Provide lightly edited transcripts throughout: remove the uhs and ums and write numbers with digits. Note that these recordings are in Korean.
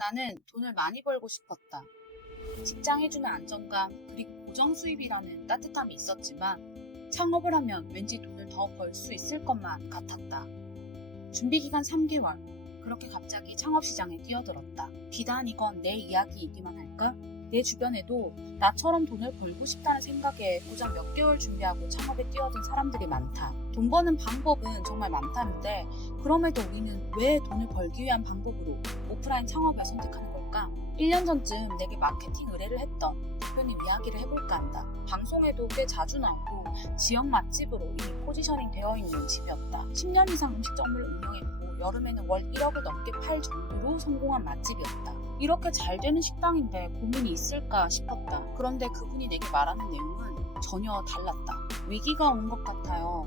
나는 돈을 많이 벌고 싶었다. 직장해주는 안정감 그리고 고정 수입이라는 따뜻함이 있었지만 창업을 하면 왠지 돈을 더 벌 수 있을 것만 같았다. 준비기간 3개월. 그렇게 갑자기 창업시장에 뛰어들었다. 비단 이건 내 이야기이기만 할까? 내 주변에도 나처럼 돈을 벌고 싶다는 생각에 고작 몇 개월 준비하고 창업에 뛰어든 사람들이 많다. 돈 버는 방법은 정말 많다는데 그럼에도 우리는 왜 돈을 벌기 위한 방법으로 오프라인 창업을 선택하는 걸까? 1년 전쯤 내게 마케팅 의뢰를 했던 대표님 이야기를 해볼까 한다. 방송에도 꽤 자주 나오고 지역 맛집으로 이미 포지셔닝 되어 있는 집이었다. 10년 이상 음식점을 운영했고 여름에는 월 1억을 넘게 팔 정도로 성공한 맛집이었다. 이렇게 잘 되는 식당인데 고민이 있을까 싶었다. 그런데 그분이 내게 말하는 내용은 전혀 달랐다. 위기가 온 것 같아요.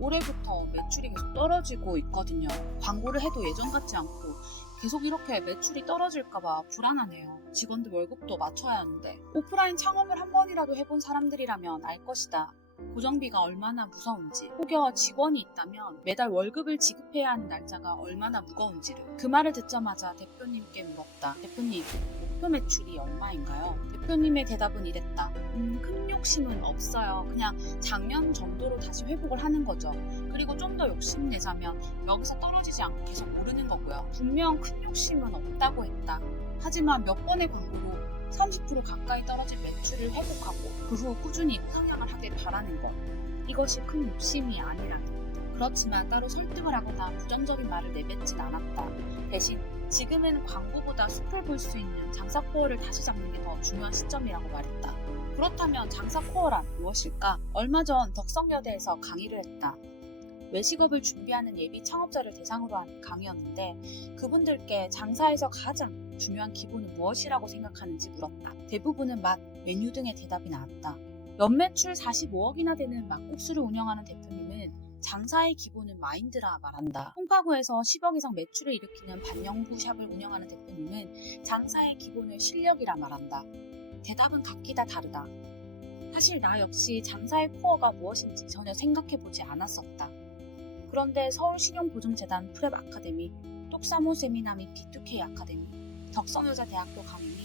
올해부터 매출이 계속 떨어지고 있거든요. 광고를 해도 예전 같지 않고 계속 이렇게 매출이 떨어질까봐 불안하네요. 직원들 월급도 맞춰야 하는데. 오프라인 창업을 한 번이라도 해본 사람들이라면 알 것이다. 고정비가 얼마나 무서운지, 혹여 직원이 있다면 매달 월급을 지급해야 하는 날짜가 얼마나 무거운지를. 그 말을 듣자마자 대표님께 물었다. 대표님, 목표 매출이 얼마인가요? 대표님의 대답은 이랬다. 큰 욕심은 없어요. 그냥 작년 정도로 다시 회복을 하는 거죠. 그리고 좀 더 욕심내자면 여기서 떨어지지 않고 계속 오르는 거고요. 분명 큰 욕심은 없다고 했다. 하지만 몇 번의 광고로 30% 가까이 떨어진 매출을 회복하고 그 후 꾸준히 상향을 하길 바라는 것. 이것이 큰 욕심이 아니라니. 그렇지만 따로 설득을 하거나 부정적인 말을 내뱉진 않았다. 대신 지금은 광고보다 숲을 볼 수 있는 장사 코어를 다시 잡는 게 더 중요한 시점이라고 말했다. 그렇다면 장사 코어란 무엇일까? 얼마 전 덕성여대에서 강의를 했다. 외식업을 준비하는 예비 창업자를 대상으로 한 강의였는데 그분들께 장사에서 가장 중요한 기본은 무엇이라고 생각하는지 물었다. 대부분은 맛, 메뉴 등의 대답이 나왔다. 연매출 45억이나 되는 막국수를 운영하는 대표님은 장사의 기본은 마인드라 말한다. 송파구에서 10억 이상 매출을 일으키는 반영구 샵을 운영하는 대표님은 장사의 기본을 실력이라 말한다. 대답은 각기 다 다르다. 사실 나 역시 장사의 코어가 무엇인지 전혀 생각해보지 않았었다. 그런데 서울신용보증재단 프랩 아카데미, 똑사모 세미나 및 B2K 아카데미, 덕성여자대학교 강의 및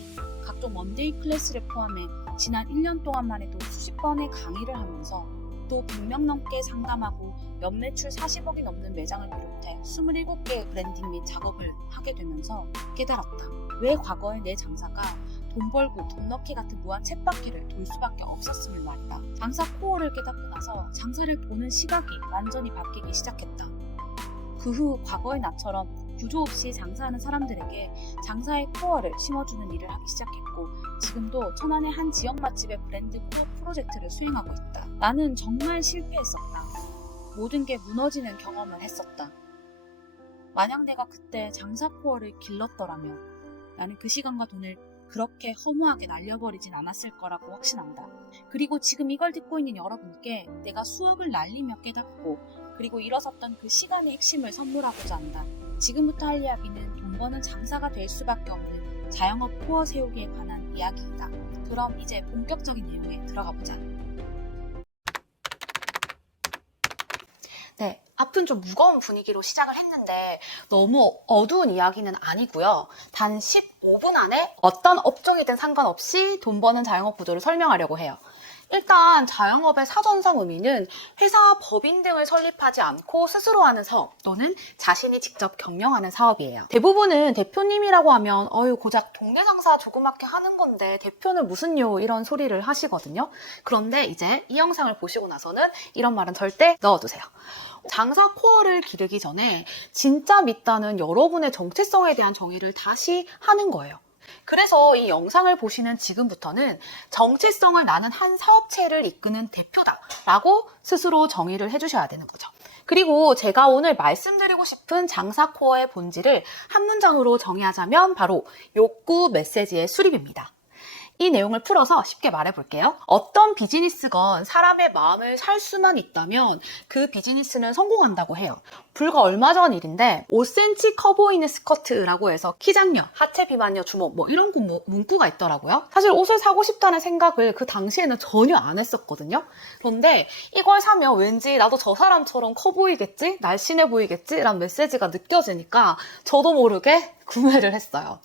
각종 원데이 클래스를 포함해 지난 1년 동안만 해도 수십 번의 강의를 하면서 또 100명 넘게 상담하고 연매출 40억이 넘는 매장을 비롯해 27개의 브랜딩 및 작업을 하게 되면서 깨달았다. 왜 과거의 내 장사가 돈 벌고 돈 넣기 같은 무한 쳇바퀴를 돌 수밖에 없었음을 말이다. 장사 코어를 깨닫고 나서 장사를 보는 시각이 완전히 바뀌기 시작했다. 그 후 과거의 나처럼 구조 없이 장사하는 사람들에게 장사의 코어를 심어주는 일을 하기 시작했고 지금도 천안의 한 지역 맛집의 브랜드 프로젝트를 수행하고 있다. 나는 정말 실패했었다. 모든 게 무너지는 경험을 했었다. 만약 내가 그때 장사 코어를 길렀더라면 나는 그 시간과 돈을 그렇게 허무하게 날려버리진 않았을 거라고 확신한다. 그리고 지금 이걸 듣고 있는 여러분께 내가 수억을 날리며 깨닫고 그리고 일어섰던 그 시간의 핵심을 선물하고자 한다. 지금부터 할 이야기는 돈 버는 장사가 될 수밖에 없는 자영업 코어 세우기에 관한 이야기이다. 그럼 이제 본격적인 내용에 들어가 보자. 네, 앞은 좀 무거운 분위기로 시작을 했는데 너무 어두운 이야기는 아니고요. 단 15분 안에 어떤 업종이든 상관없이 돈 버는 자영업 구조를 설명하려고 해요. 일단 자영업의 사전상 의미는 회사와 법인 등을 설립하지 않고 스스로 하는 사업 또는 자신이 직접 경영하는 사업이에요. 대부분은 대표님이라고 하면 고작 동네 장사 조그맣게 하는 건데 대표는 무슨요 이런 소리를 하시거든요. 그런데 이제 이 영상을 보시고 나서는 이런 말은 절대 넣어두세요. 장사 코어를 기르기 전에 진짜 믿다는 여러분의 정체성에 대한 정의를 다시 하는 거예요. 그래서 이 영상을 보시는 지금부터는 정체성을 나는 한 사업체를 이끄는 대표다라고 스스로 정의를 해주셔야 되는 거죠. 그리고 제가 오늘 말씀드리고 싶은 장사 코어의 본질을 한 문장으로 정의하자면 바로 욕구 메시지의 수립입니다. 이 내용을 풀어서 쉽게 말해볼게요. 어떤 비즈니스건 사람의 마음을 살 수만 있다면 그 비즈니스는 성공한다고 해요. 불과 얼마 전 일인데 5cm 커 보이는 스커트라고 해서 키장녀, 하체 비만녀 주목 이런 문구가 있더라고요. 사실 옷을 사고 싶다는 생각을 그 당시에는 전혀 안 했었거든요. 그런데 이걸 사면 왠지 나도 저 사람처럼 커 보이겠지? 날씬해 보이겠지? 라는 메시지가 느껴지니까 저도 모르게 구매를 했어요.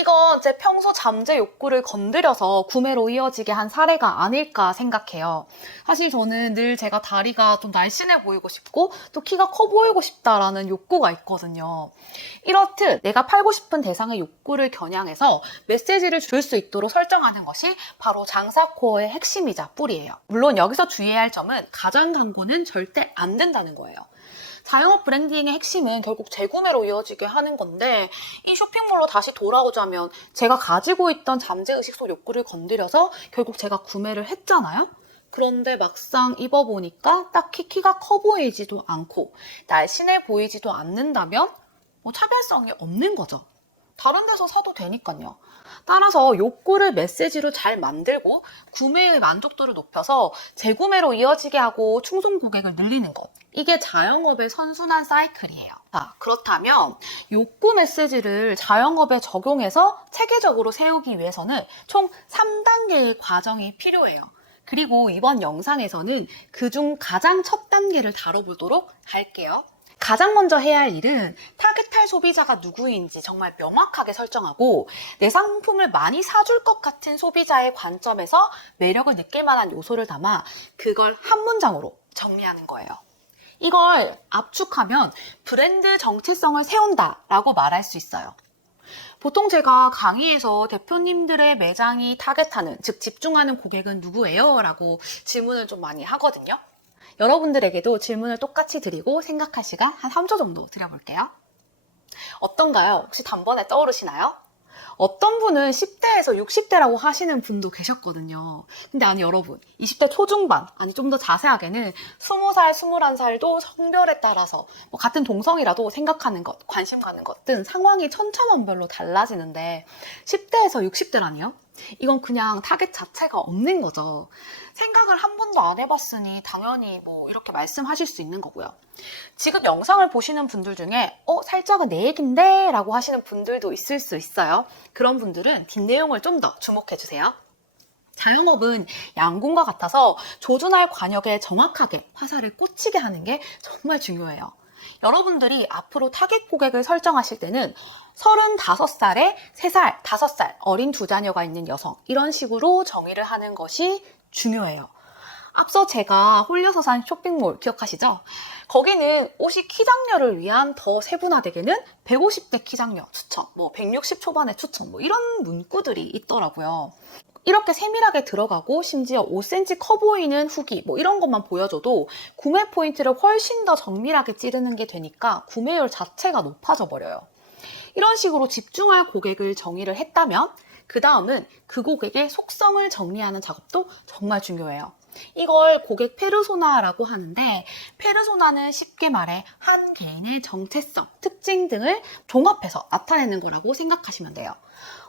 이건 제 평소 잠재 욕구를 건드려서 구매로 이어지게 한 사례가 아닐까 생각해요. 사실 저는 늘 제가 다리가 좀 날씬해 보이고 싶고 또 키가 커 보이고 싶다라는 욕구가 있거든요. 이렇듯 내가 팔고 싶은 대상의 욕구를 겨냥해서 메시지를 줄 수 있도록 설정하는 것이 바로 장사 코어의 핵심이자 뿌리예요. 물론 여기서 주의해야 할 점은 가장 광고는 절대 안 된다는 거예요. 자영업 브랜딩의 핵심은 결국 재구매로 이어지게 하는 건데 이 쇼핑몰로 다시 돌아오자면 제가 가지고 있던 잠재의식 속 욕구를 건드려서 결국 제가 구매를 했잖아요? 그런데 막상 입어보니까 딱히 키가 커 보이지도 않고 날씬해 보이지도 않는다면 차별성이 없는 거죠. 다른 데서 사도 되니까요. 따라서 욕구를 메시지로 잘 만들고 구매의 만족도를 높여서 재구매로 이어지게 하고 충성 고객을 늘리는 것. 이게 자영업의 선순환 사이클이에요. 자, 그렇다면 욕구 메시지를 자영업에 적용해서 체계적으로 세우기 위해서는 총 3단계의 과정이 필요해요. 그리고 이번 영상에서는 그중 가장 첫 단계를 다뤄보도록 할게요. 가장 먼저 해야 할 일은 타겟할 소비자가 누구인지 정말 명확하게 설정하고 내 상품을 많이 사줄 것 같은 소비자의 관점에서 매력을 느낄 만한 요소를 담아 그걸 한 문장으로 정리하는 거예요. 이걸 압축하면 브랜드 정체성을 세운다라고 말할 수 있어요. 보통 제가 강의에서 대표님들의 매장이 타겟하는, 즉 집중하는 고객은 누구예요? 라고 질문을 좀 많이 하거든요. 여러분들에게도 질문을 똑같이 드리고 생각할 시간 한 3초 정도 드려볼게요. 어떤가요? 혹시 단번에 떠오르시나요? 어떤 분은 10대에서 60대라고 하시는 분도 계셨거든요. 근데 아니 여러분, 20대 초중반, 아니 좀 더 자세하게는 20살, 21살도 성별에 따라서 같은 동성이라도 생각하는 것, 관심 가는 것 등 상황이 천차만별로 달라지는데 10대에서 60대라니요? 이건 그냥 타겟 자체가 없는 거죠. 생각을 한 번도 안 해봤으니 당연히 이렇게 말씀하실 수 있는 거고요. 지금 영상을 보시는 분들 중에 살짝은 내 얘긴데 라고 하시는 분들도 있을 수 있어요. 그런 분들은 뒷내용을 좀 더 주목해주세요. 자영업은 양궁과 같아서 조준할 관역에 정확하게 화살을 꽂히게 하는 게 정말 중요해요. 여러분들이 앞으로 타겟 고객을 설정하실 때는 35살에 3살, 5살 어린 두 자녀가 있는 여성 이런 식으로 정의를 하는 것이 중요해요. 앞서 제가 홀려서 산 쇼핑몰 기억하시죠? 거기는 옷이 키장녀를 위한 더 세분화되게는 150대 키장녀 추천, 160 초반의 추천 이런 문구들이 있더라고요. 이렇게 세밀하게 들어가고 심지어 5cm 커 보이는 후기 이런 것만 보여줘도 구매 포인트를 훨씬 더 정밀하게 찌르는 게 되니까 구매율 자체가 높아져 버려요. 이런 식으로 집중할 고객을 정의를 했다면 그 다음은 그 고객의 속성을 정리하는 작업도 정말 중요해요. 이걸 고객 페르소나라고 하는데 페르소나는 쉽게 말해 한 개인의 정체성, 특징 등을 종합해서 나타내는 거라고 생각하시면 돼요.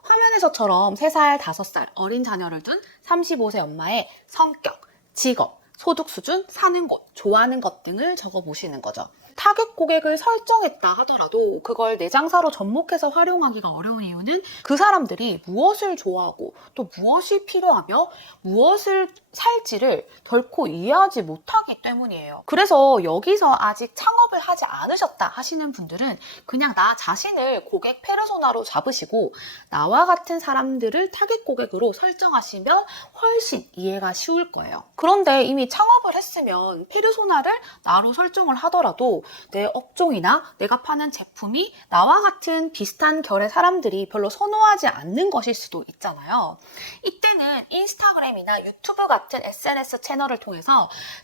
화면에서처럼 3살, 5살 어린 자녀를 둔 35세 엄마의 성격, 직업, 소득 수준, 사는 곳, 좋아하는 것 등을 적어보시는 거죠. 타겟 고객을 설정했다 하더라도 그걸 내 장사로 접목해서 활용하기가 어려운 이유는 그 사람들이 무엇을 좋아하고 또 무엇이 필요하며 무엇을 살지를 결코 이해하지 못하기 때문이에요. 그래서 여기서 아직 창업을 하지 않으셨다 하시는 분들은 그냥 나 자신을 고객 페르소나로 잡으시고 나와 같은 사람들을 타겟 고객으로 설정하시면 훨씬 이해가 쉬울 거예요. 그런데 이미 창업을 했으면 페르소나를 나로 설정을 하더라도 내 업종이나 내가 파는 제품이 나와 같은 비슷한 결의 사람들이 별로 선호하지 않는 것일 수도 있잖아요. 이때는 인스타그램이나 유튜브 같은 SNS 채널을 통해서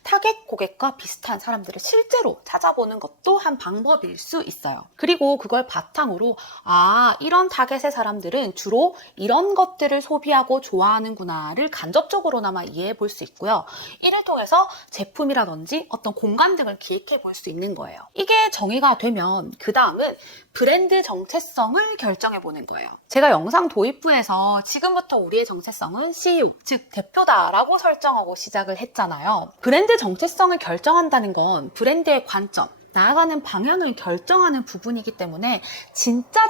타겟 고객과 비슷한 사람들을 실제로 찾아보는 것도 한 방법일 수 있어요. 그리고 그걸 바탕으로 이런 타겟의 사람들은 주로 이런 것들을 소비하고 좋아하는구나를 간접적으로나마 이해해 볼 수 있고요. 이를 통해서 제품이라든지 어떤 공간 등을 기획해 볼 수 있는 거예요. 이게 정의가 되면 그 다음은 브랜드 정체성을 결정해 보는 거예요. 제가 영상 도입부에서 지금부터 우리의 정체성은 CEO, 즉 대표다라고 설정하고 시작을 했잖아요. 브랜드 정체성을 결정한다는 건 브랜드의 관점, 나아가는 방향을 결정하는 부분이기 때문에 진짜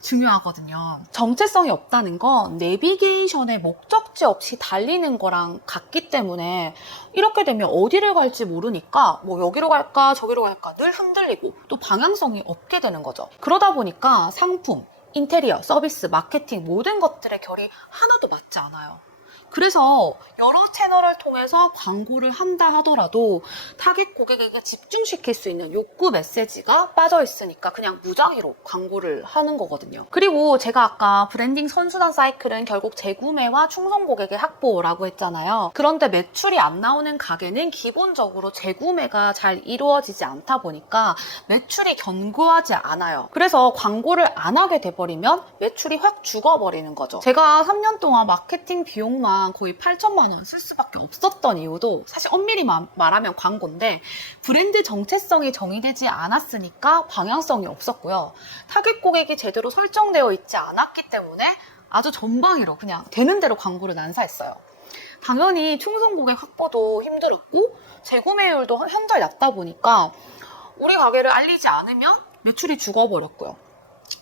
중요하거든요. 정체성이 없다는 건 내비게이션의 목적지 없이 달리는 거랑 같기 때문에 이렇게 되면 어디를 갈지 모르니까 뭐 여기로 갈까 저기로 갈까 늘 흔들리고 또 방향성이 없게 되는 거죠. 그러다 보니까 상품, 인테리어, 서비스, 마케팅 모든 것들의 결이 하나도 맞지 않아요. 그래서 여러 채널을 통해서 광고를 한다 하더라도 타겟 고객에게 집중시킬 수 있는 욕구 메시지가 빠져 있으니까 그냥 무작위로 광고를 하는 거거든요. 그리고 제가 아까 브랜딩 선순환 사이클은 결국 재구매와 충성 고객의 확보라고 했잖아요. 그런데 매출이 안 나오는 가게는 기본적으로 재구매가 잘 이루어지지 않다 보니까 매출이 견고하지 않아요. 그래서 광고를 안 하게 돼버리면 매출이 확 죽어버리는 거죠. 제가 3년 동안 마케팅 비용만 거의 8천만 원 쓸 수밖에 없었던 이유도 사실 엄밀히 말하면 광고인데 브랜드 정체성이 정의되지 않았으니까 방향성이 없었고요. 타겟 고객이 제대로 설정되어 있지 않았기 때문에 아주 전방위로 그냥 되는 대로 광고를 난사했어요. 당연히 충성 고객 확보도 힘들었고 재구매율도 현저히 낮다 보니까 우리 가게를 알리지 않으면 매출이 죽어버렸고요.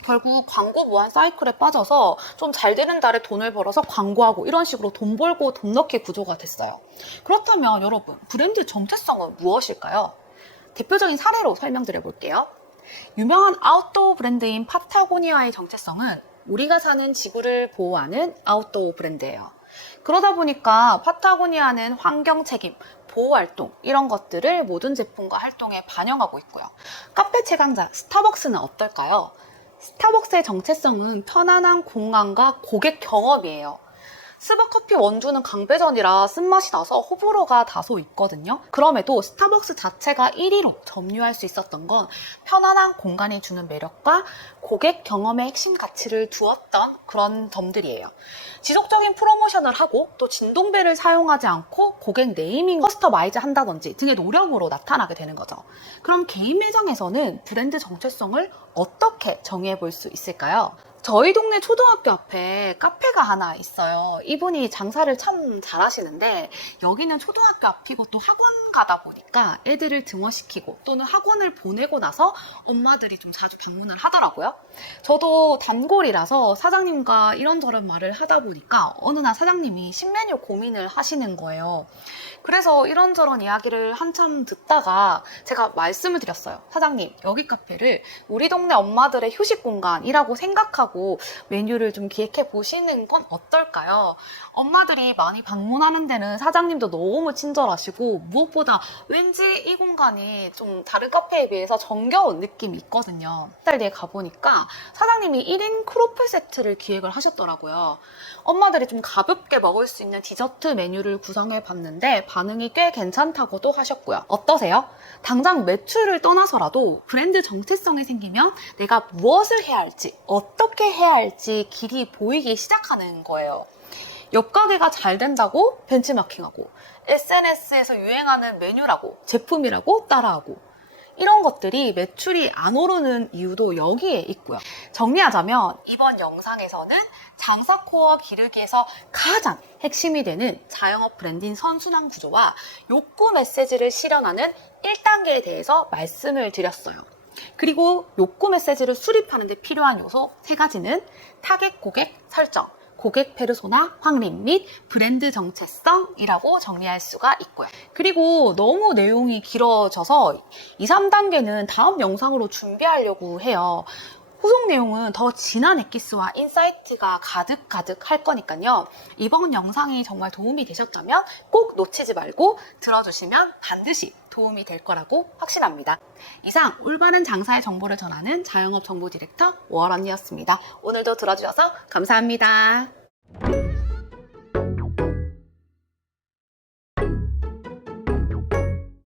결국 광고 무한 사이클에 빠져서 좀 잘 되는 달에 돈을 벌어서 광고하고 이런 식으로 돈 벌고 돈 넣기 구조가 됐어요. 그렇다면 여러분, 브랜드 정체성은 무엇일까요? 대표적인 사례로 설명드려 볼게요. 유명한 아웃도어 브랜드인 파타고니아의 정체성은 우리가 사는 지구를 보호하는 아웃도어 브랜드예요. 그러다 보니까 파타고니아는 환경 책임, 보호활동 이런 것들을 모든 제품과 활동에 반영하고 있고요. 카페 최강자 스타벅스는 어떨까요? 스타벅스의 정체성은 편안한 공간과 고객 경험이에요. 스벅커피 원두는 강배전이라 쓴맛이 나서 호불호가 다소 있거든요. 그럼에도 스타벅스 자체가 1위로 점유할 수 있었던 건 편안한 공간이 주는 매력과 고객 경험의 핵심 가치를 두었던 그런 점들이에요. 지속적인 프로모션을 하고 또 진동벨을 사용하지 않고 고객 네이밍 커스터마이즈 한다든지 등의 노력으로 나타나게 되는 거죠. 그럼 개인 매장에서는 브랜드 정체성을 어떻게 정의해 볼 수 있을까요? 저희 동네 초등학교 앞에 카페가 하나 있어요. 이분이 장사를 참 잘하시는데 여기는 초등학교 앞이고 또 학원 가다 보니까 애들을 등원시키고 또는 학원을 보내고 나서 엄마들이 좀 자주 방문을 하더라고요. 저도 단골이라서 사장님과 이런저런 말을 하다 보니까 어느 날 사장님이 신메뉴 고민을 하시는 거예요. 그래서 이런저런 이야기를 한참 듣다가 제가 말씀을 드렸어요. 사장님, 여기 카페를 우리 동네 엄마들의 휴식 공간이라고 생각하고 메뉴를 좀 기획해 보시는 건 어떨까요? 엄마들이 많이 방문하는 데는 사장님도 너무 친절하시고 무엇보다 왠지 이 공간이 좀 다른 카페에 비해서 정겨운 느낌이 있거든요. 한 달 뒤에 가보니까 사장님이 1인 크로플 세트를 기획을 하셨더라고요. 엄마들이 좀 가볍게 먹을 수 있는 디저트 메뉴를 구성해 봤는데 반응이 꽤 괜찮다고도 하셨고요. 어떠세요? 당장 매출을 떠나서라도 브랜드 정체성이 생기면 내가 무엇을 해야 할지, 어떻게 해야 할지 길이 보이기 시작하는 거예요. 옆 가게가 잘 된다고 벤치마킹하고 SNS에서 유행하는 메뉴라고 제품이라고 따라하고 이런 것들이 매출이 안 오르는 이유도 여기에 있고요. 정리하자면 이번 영상에서는 장사 코어 기르기에서 가장 핵심이 되는 자영업 브랜딩 선순환 구조와 욕구 메시지를 실현하는 1단계에 대해서 말씀을 드렸어요. 그리고 욕구 메시지를 수립하는 데 필요한 요소 3가지는 타겟 고객 설정, 고객 페르소나 확립 및 브랜드 정체성이라고 정리할 수가 있고요. 그리고 너무 내용이 길어져서 2, 3단계는 다음 영상으로 준비하려고 해요. 후속 내용은 더 진한 엑기스와 인사이트가 가득가득 할 거니까요. 이번 영상이 정말 도움이 되셨다면 꼭 놓치지 말고 들어주시면 반드시 도움이 될 거라고 확신합니다. 이상 올바른 장사의 정보를 전하는 자영업 정보 디렉터 워런이었습니다. 오늘도 들어주셔서 감사합니다.